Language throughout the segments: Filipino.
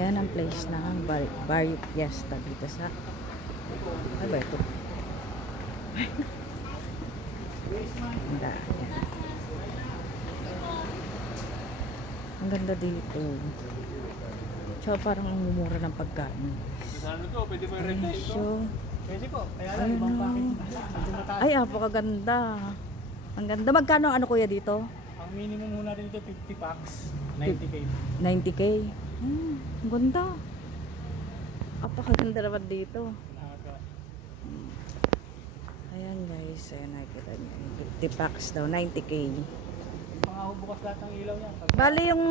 Ayan ang place ng Barrio Fiesta dito sa ano ba ito? Ganda. Ayan. Ang ganda dito. Tsaka parang ang mumura ng pagkain. Ano to? Pwede ba i-rent na ito? So, Pwede po. Kaya lang, ibang package na lang. Medyo mataas. ay, apakaganda. Ang ganda. Magkano ang ano kuya dito? Ang minimum muna dito 50 packs. 90k. 90K. Ang ganda. Apakaganda naman dito. Ayan guys, ayan nakikita niyo. 50 packs daw, 90K. Pangaho bukas lahat ng ilaw niya. Bali yung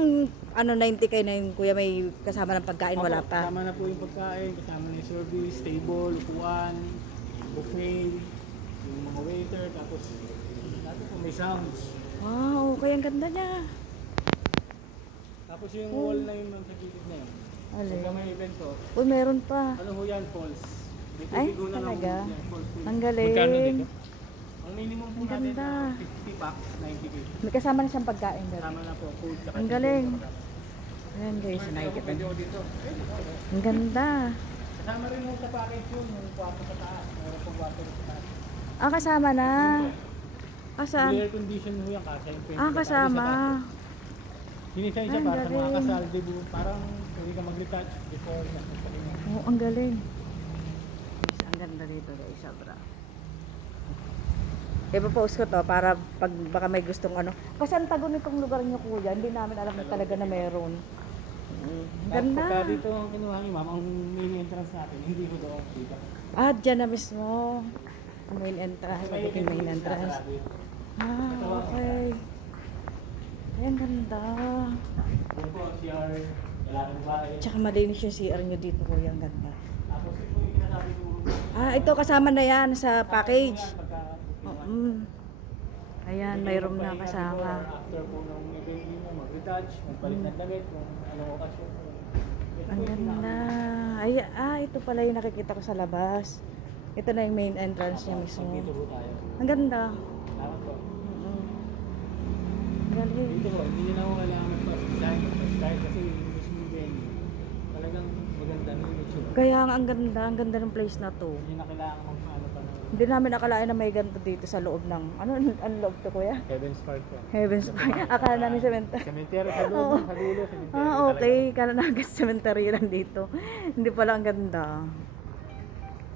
ano 90K na yung kuya may kasama ng pagkain, wala pa. Kasama na po yung pagkain, kasama na yung service, table, upuan, buffet, yung mga waiter, tapos dati po may sounds. Wow, kaya ang ganda niya. Tapos yung wall na yun sa gilid na yun. Alin? Pagka may event to, Uy, meron pa. ano ho yan, falls. Dito Ay, bigo na lang talaga? yan, falls. Ang galing. Magkano dito? Ang minimum po Ang natin ganda. na 50 packs, 90k. May kasama na siyang pagkain doon. Kasama na po, food, tsaka Ang galing. Ayan guys, nakikita Pwede niyo. ko dito. Ang ganda. Kasama rin mo sa package yun, yung kwarto sa taas. Meron pong kwarto sa taas. Ah, kasama na. Kasama. Full air condition mo yan kasi yung Ah, kasama. Hinisa-isa Ang para sa mga galing. kasal, di ba? Parang hindi ka mag-retouch before na. Oh, ang galing. Ang ganda dito guys, sobra. Ipapost ko to para pag baka may gustong ano. Kasi ang tago nitong lugar niyo kuya, hindi namin alam na talaga na meron. Ang ganda. Pagka dito ang kinuha ni ma'am, ang main entrance natin, hindi ko doon dito. Ah, dyan na mismo. Ang main entrance. Bakit yung main entrance? Ah, okay. Ay, ang ganda. Kung po, CR, kailangan bahay. Tsaka malinis yung CR nyo dito kuya, ang ganda. Tapos ito yung sinasabi ko. Ah, ito kasama na yan sa package. Pagka Ayan, mayroon na kasama. after po nung event mo, mag-retouch, magpalit ng damit, kung anong okasyon. Ang ganda. Ay, ito pala yung nakikita ko sa labas. Ito na yung main entrance niya mismo. Dito po tayo. Ang ganda. Tama po. Ang galing. Dito po, hindi na ako kailangan mag-design. Kahit kasi yung mismo venue, talagang maganda na yung itsura. Kaya nga ang ganda ng place na to. Hindi na kailangan mag-ano pa na Hindi namin akalain na may ganito dito sa loob ng, ano loob to kuya? Heaven's Park po. Heaven's Park. Akala namin cemetery. Cemetery sa dulo, sa dulo, cemetery. Ah, okay. Akala namin cemetery lang dito. Hindi pala ang ganda.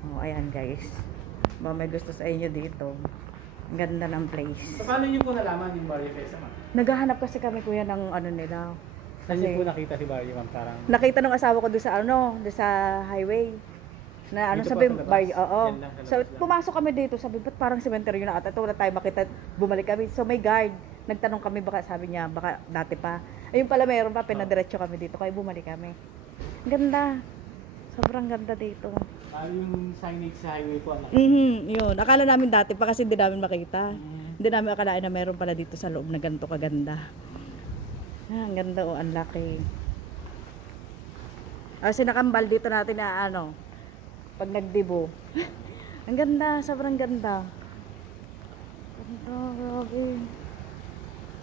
Oh, ayan guys. Baka may gusto sa inyo dito. Ang ganda ng place. So, paano niyo po nalaman yung Barrio Fiesta, ma'am? Naghahanap kasi kami kuya ng ano nila. Saan niyo po nakita si Barrio, ma'am? Parang Nakita ng asawa ko doon sa doon sa highway. Na ano Dito sabi, pa sa labas? Barrio, oo. Yan lang, sa So labas lang. pumasok kami dito, sabi ba't parang cemetery na ata. Ito wala tayo makita, bumalik kami. So may guard, nagtanong kami baka sabi niya, baka dati pa. Ayun pala meron pa, pinadiretso kami dito, kaya bumalik kami. Ang ganda. Sobrang ganda dito. yung signage sa highway po, anak. Yun. Akala namin dati pa kasi hindi namin makita. Hindi namin akalain na meron pala dito sa loob na ganito kaganda. Ah, ang ganda oh, ang laki. Sinakambal dito natin na ano, pag nagdibo. Ang ganda, sobrang ganda. Ganda, grabe.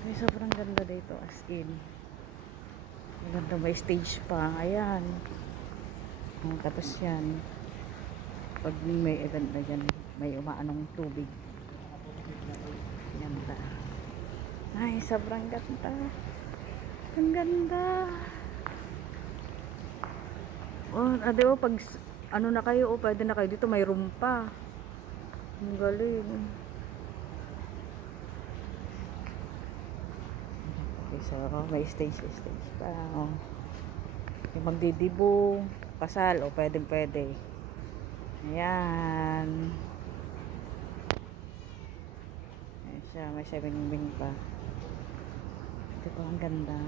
Ay, sobrang ganda dito, as in. Ang ganda, may stage pa. Ayan. Tapos yan. Pag may event na dyan, may umaanong tubig. Ganda. Ay, sobrang ganda. Ang ganda. Oh, ade oh, pag ano na kayo, oh, pwede na kayo dito, may room pa. Ang galing. Okay, so may stage pa. Oh. Yung magdidibo, kasal, o pwede. Ayan. Ayan siya, may sabing pa. Ito po, ang ganda.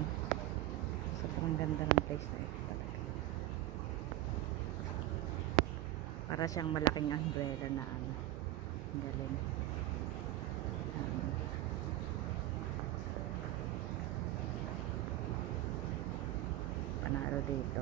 Sobrang ganda ng place na ito talaga. Para siyang malaking umbrella na ano. Ang galing. Panalo dito.